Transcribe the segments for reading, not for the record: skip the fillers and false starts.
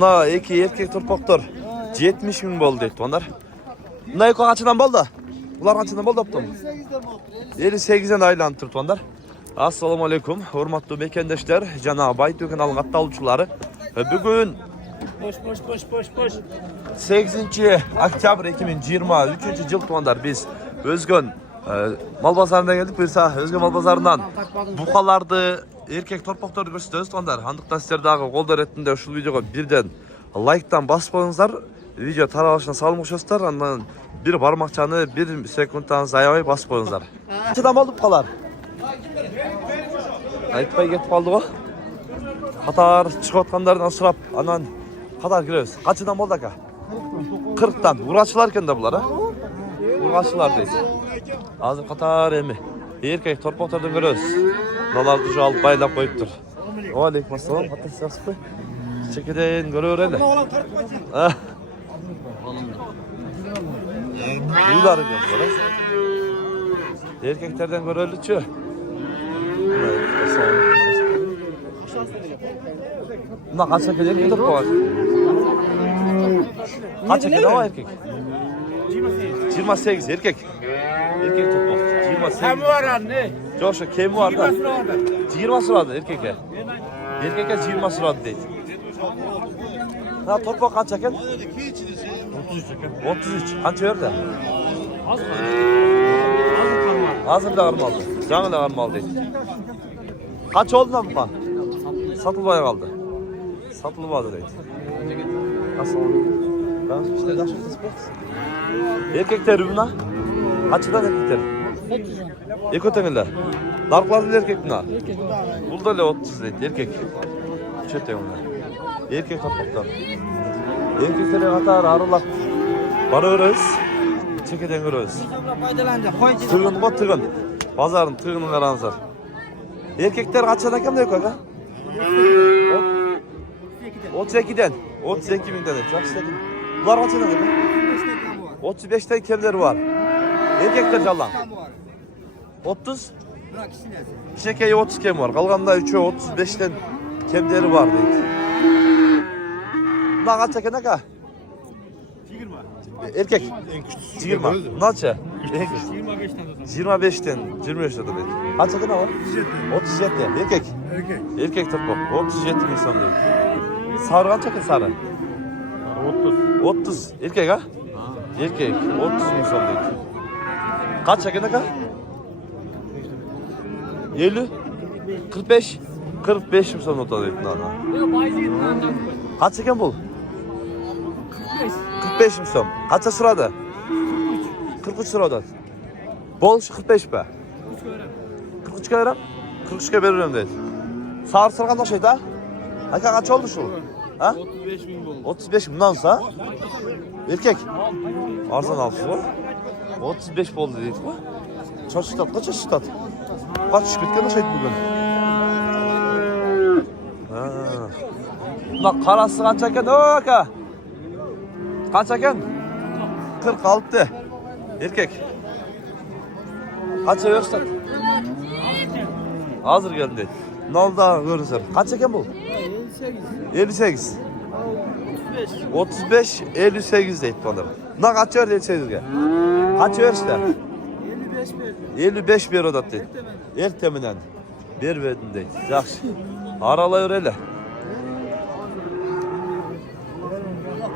Mına iki erkek torpaqlar 70 bin boldu deydi onlar. Mına iki kaçıdan boldu? Ular kaçıdan boldu optum? 58'den aylanıp turdu onlar. Assalamu alaikum, hormatly mekendeşler, jana Baytu kanalının atalçılары. Bugün 8 oktyabr 2023 yıl tuğanlar biz Özgön mal bazarına geldik. Buyursa Özgön mal bazarından buqalardı, erkek torpaqtарды көрсөтөбүз туғандар. Андыктан сиздер дагы колдор ретинде ушул видеого бирден лайктан басып коюңуздар. Видео таралышына салым кошосуздар. Андан бир бармакчаны 1 секундтан аябай басып коюңуздар. Качадан болду буқалар? Айтпай кетип калды го. Катар чыгып аткандардан сурап, анан катар киребиз. Качадан болду ака? 40тан. Ургачылар экен да булар, а? Ургачылар дейт. Азыр катар эми эркек торпоктордон көрөбүз. Мыналарды уже алып байлап коюптур. Алейкум ассалам. Катар сыясызбы? Чекеден көрө берели. Уйлары көрүп, эркектерден көрөлүчү. Mına kaça kadar gidiyor bu var? Kaça kadar var erkek? 28 erkek. Erkek topu. 28. Kim var anne? Coşa kim var da? 20 sırada erkekler. Erkekler 20 sırada değil. Ha topu kaça kadar? 33 kadar. 33. Kaç verdi? Hazır da armalı. Canı da armalı değil. Kaç oldu lan bu kan? Satılmaya kaldı. Satılmadı değil. Nasıl oldu? Ben işte yaşlı kısmız. Erkekler ürünü. Kaçıdan erkekler? 30. Ekotengiler. Narklardı erkek buna. Burada öyle 30 değil. Erkek. Çöte onlar. Erkek kapaklar. Erkeklere katar arılak. Bana görürüz. Çekeden görürüz. Tığın o tığın. Pazarın tığının aranızlar. Erkekler kaçadan kim de yok aga? 32'den. 32 binden. Çok istedim. Bunlar kaçadan aga? 35'ten kimler var? Erkekler yalan. 30? Şekeyi 30 kem var. Kalganda 3'ü 35'ten kemleri var deydi. Bunlar kaçadan aga? 20. Erkek. 20. Nasıl? 25'ten 25'te dedi. Kaç akına var? 37. Erkek. Erkek topuk. 37 insan değil. Sarı kaç akın sarı? 30. Erkek ha? Erkek. 30 insan değil. Kaç akına ka? 50. 45. 45 insan nota değil. Kaç akın bul? 45 insan. Kaça sırada? 43 sırada. Bol 45 be. 43'e verem. 43'e veririm dedi. Sağır sırganda şeydi ha? Aka kaç oldu şu? Ha? 35 bin oldu. 35 bin nasılsa? Erkek. Arzan alsın o. 35 oldu dedi bu. Çarşıtat kaç çarşıtat? Kaç iş bitken de şeydi bugün. Bak karası kaç eken o aka? Kaç eken? 46. Erkek. Kaça verirsen? Hazır geldi. Ne oldu daha görürsen? Kaç eken bu? 58. 35, 58 deyip onları. Ne kaç ver 58'e? Kaç ver işte? 55 bir odat deyip. Erteminen. Bir verdin deyip. Yaxşı. Aralayır öyle.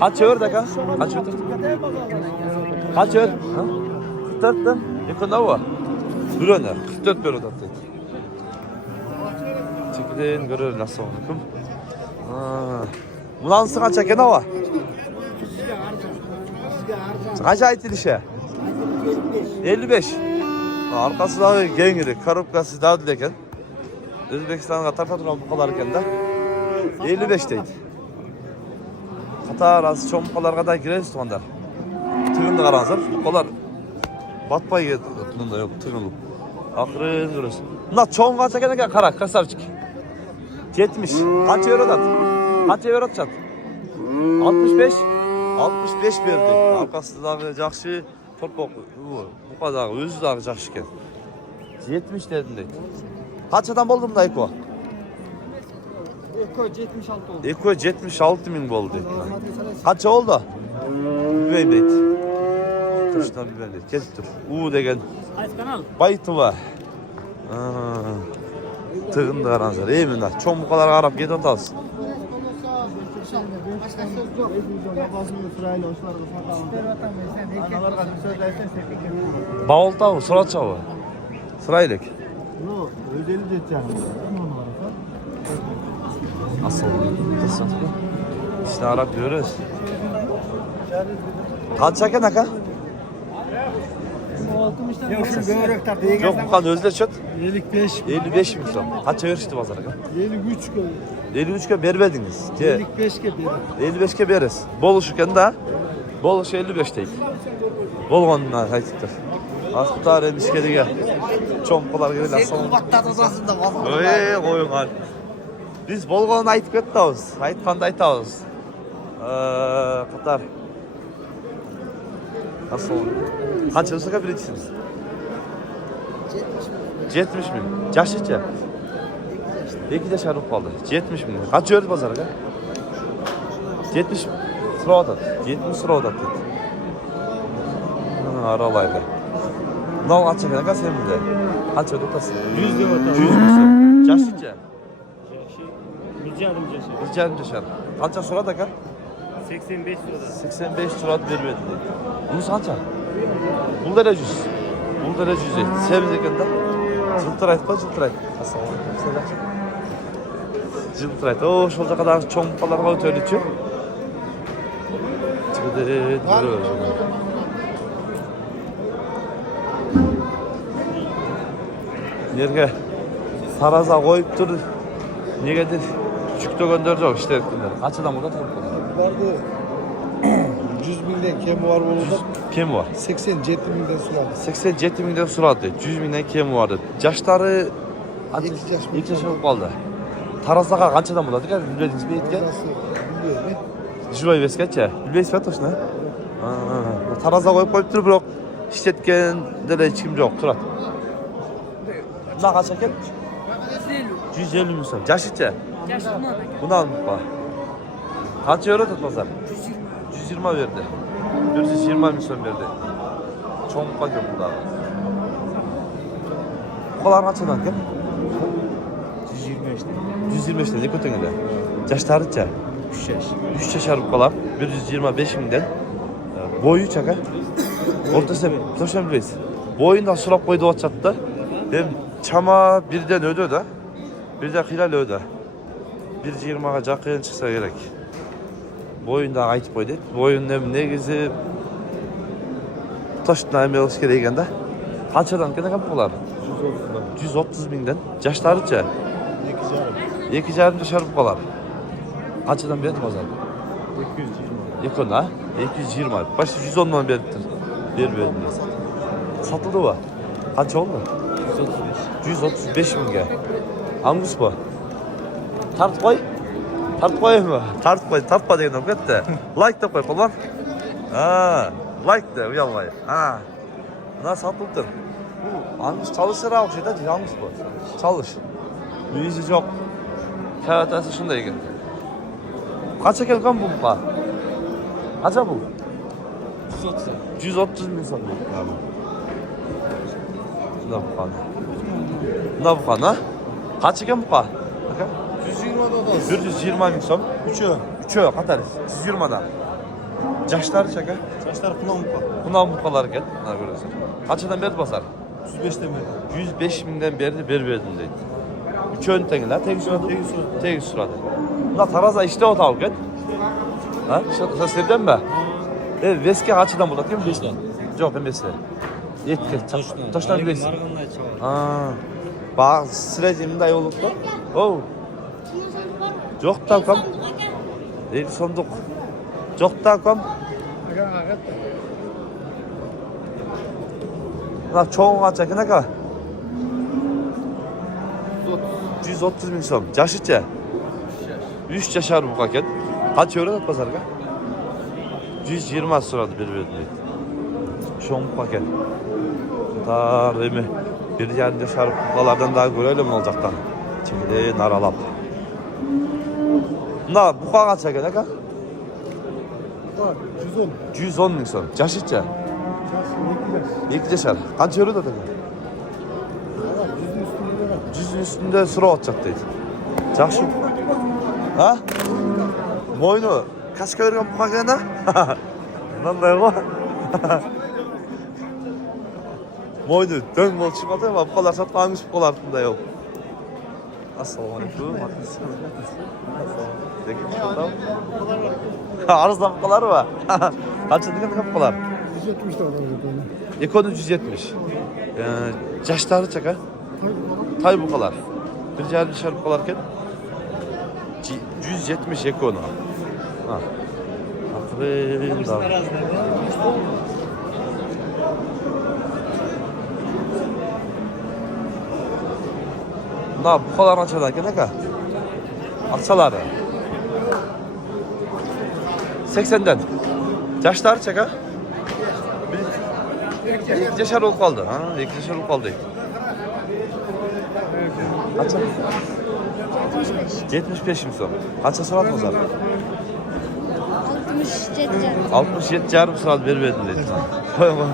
Kaç ver de ka? Kaç ver? Kaç ver? 44'ten. Yakında var. Duranlar. 44 bir odat deyip. Çekilin görür nasıl olmuş. Bulansı kaç eken hava? Kaç ait ilişe? 55. Arkası da gengiri, karıpkası daha dileken. Özbekistan'a tarafta duran bu kadar iken de 55 deydi. Katar az çoğun bukalarga da gireriz tuğanlar. Tığındı karanızlar. Bukalar batpay geldi. Yok tığınlı. Akırın görüyorsun. Bunlar çoğun kaç eken de karak, kasarcık. 70. Kaç euro dat? Kaç euro çat? 65. 65 verdi. Arkası da жақсы torpaq. Bu kadar özü de жақсы ekan. 70 dedim deydi. Kaç adam oldu bunda Eko? Eko 76 oldu. Eko 76 bin oldu. Kaç oldu? Bilmeyim deydi. Taştan bilmeyim deydi. Gelip dur. Degen. Ayet kanal. Baytı var. Tığın da karanzar. İyi mi lan? Çoğun bu kadar arap git atasın. Bağol tavu, surat çavı. Sıraylık. Nasıl? İşte Arap diyoruz. Kaç çeken aka? Yok şu börek taktı. Yok bu kan özle çöt. 55. 55 mi son? Kaç çevirişti pazara? 53 kilo. 53 ke bermediniz. 55 ke bir. 55 ke beresiz. Boluşuken de boluş 55 değil. Bolğanlar haytittir. Asıptar emişkeliğe. Çomkular gelirler. Kubattat odasında kaldı. Koyun hadi. Biz bolğanı aytıp kettabız. Aytkandı aytabız. Katar. Nasıl olur? Kaç yılsıka birincisiniz? 70 mi? Yaşlıca. 2 de şarap kaldı. 70 mi? Kaç yörü pazara? 70 sıra odat. 70 sıra odat dedi. Aralaydı. Bundan kaç çekene kaç emrinde? Kaç yörü otasın? 100 diyor oda. 100 müsün? Yaşlıca. Rica şarap. Kaça sıra da kal? 85 lirada. 85 surat vermedi. Bunu sanca. Bul derece 100. Bul derece 100. Sevdikinde жылтырайт па жылтырайт. Жылтырайт. О, ошол жака дагы чоң букаларга өтөлүчү. Жигидет көрөбүз. Нерге тараза коюп тур. Негедир жүктөгөндөр жок иштебиктер. Качадан мурда туруп калат. Vardı 100 binden kemi var bolуда. Kim var? 87 binden suladı. 87 mingden suradı. 100 mingden kemi vardı. Yaşları 2 yaş olup kaldı. Tarazdaga kançadan buladı ekan? Bilbedingiz mi etken? Burası biliyor mu? Жубай бескече. Билбейсиз ба точно? Таразда коюп коюптур, бирок иштеткен деле эч ким жок, турат. Мына канча экен? 150 миң сом. Жашычы? Мундан ба? Канча өрөт атпасар? 120 берди. 120 миң сом берди. Чоңукка экен мунда. Колар канчадан экен? 125'ten ne kötü ngide. Yaşlarıca? 3 yaş. 3 yaş arıp kalan 125 minden. Boyu çaka. Ortası toşan biliriz. Boyundan surap koydu atçattı. Hem çama birden ödü de. Birden hilal ödü. 1.20'a jakın çıksa gerek. Boyundan aytıp koydu. Boyundan negizi toştuna emeğiz gerekende. Kaçadan kene kapı bular? 130 binden. Yaşlarıca? 2,5 şarap kalar. Kaçadan verdi pazar? 220. Yakın ha? 220. Başta 110'dan verdidir. Vermedin. Satıldı mı? Kaç oldu? 135 binge. Hangisi bu? Tart koy. Tart koy mu? Tart koy. Tartma degen öpet de. Like da koy falan. Ha, like de uyanmayı. Ha. Buna satıldı. Hangisi çalışır ha? Şeyde hangisi bu? Çalış. Bu işi çok. Kağıtası şunda ekan. Kaça kelgan bu muka? Kaça bu? 130 bin son. Bunda muka. Bunda muka ha? Kaç ekan muka? 120 bin son. 3'ü katar? 120'dan. Yaşları çaka? Saçlar kulağım mı? Bundan mukalar ekan. Buna görüyorsun. Kaçadan berdi basar? 105'ten verdi. 105 binden berdi verdim deydi. 3 ön tegiler, tek suradı. Tek suradı. Buna taraza işte o tavuk et. Ha? Sen sevdin mi? Veske kaçıdan bulat değil mi? 5'ten. Yok ben 5'ten. Yetki. Taştan bir 5'ten. Haa. Bak sürecimin dayı olup da. Oh. Yok da kam. Değil sonduk. Yok da kam. Buna çoğun kaçak ne kadar? 130 bin som. Yaşıca? 3 yaşar bu paket. Kaç euro da pazarga? 120 suradı bir. Şon paket. Dar değil mi? Bir yerinde şarap kuklalardan daha görelim olacaktan. Şimdi naralap. Bunda buka kaça gene ka? Bak 110. 110 ming so'm. Jaşitça. 2 yaşar. Qancha yuradi aka? Valla 100'ün üstünde var. 100'ün üstünde sıra atacak deydi. Yaxshi. Ha? Moynu kaçka bergan buka gene? Bunday go. Moynu döng bolup chiqadi va buqalar satqanmish buqalar bunday yo'q. Assalomu alaykum. Arızdan buqalar va. Qancha degan buqalar? 170 tane var. Ekonu 170. Yaşları çaka. Tay buqalar. Bir jarım şar buqalar eken. 170 ekonu. Ha. Aferin. Na buqalar qanchadan ekan aka? Aqchalari. 80'den. Yaşları çaka. 2 yaşar olup kaldı. Ha, 2 yaşar olup kaldı. Kaça? 75 mi son? Kaça sorat mı zaten? 67 canım. 67 yarım saat vermedin dedi. Koyma.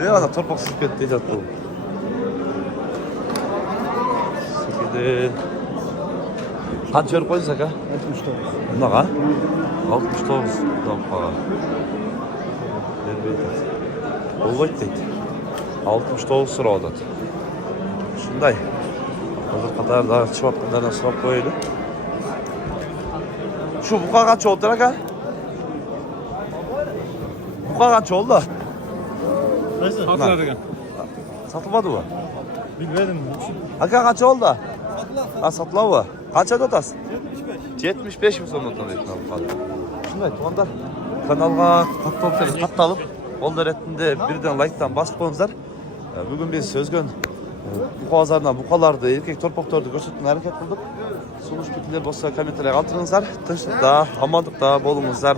Ne ana torpaksız kötü dedi bu. Sikidi. Kaç yer koysak ha? 69. Ne ha? 69 tam para. Olmaydı deydi. 69 sıra odat. Şunday. Hazır kadar daha çıvatlardan sırap koydu. Şu buka kaç oldu aka? Buka kaç oldu? Nasıl? Satılmadı mı? Bilmedim. Aka kaç oldu? Ha satılan mı? Kaça dotas? 75 mi sonunda deydi. Şunday tuğanda kanalga kattalып Oldu retinde birden like'tan basıp koyunuzlar. Bugün biz sözgün bu pazardan bukalarda erkek torpaktordu göstermeye hareket kıldık. Sonuç fikirler bolsa kommentarya kaldırыңыздар. Tinchlikda, amanlıkta bolуңуздар.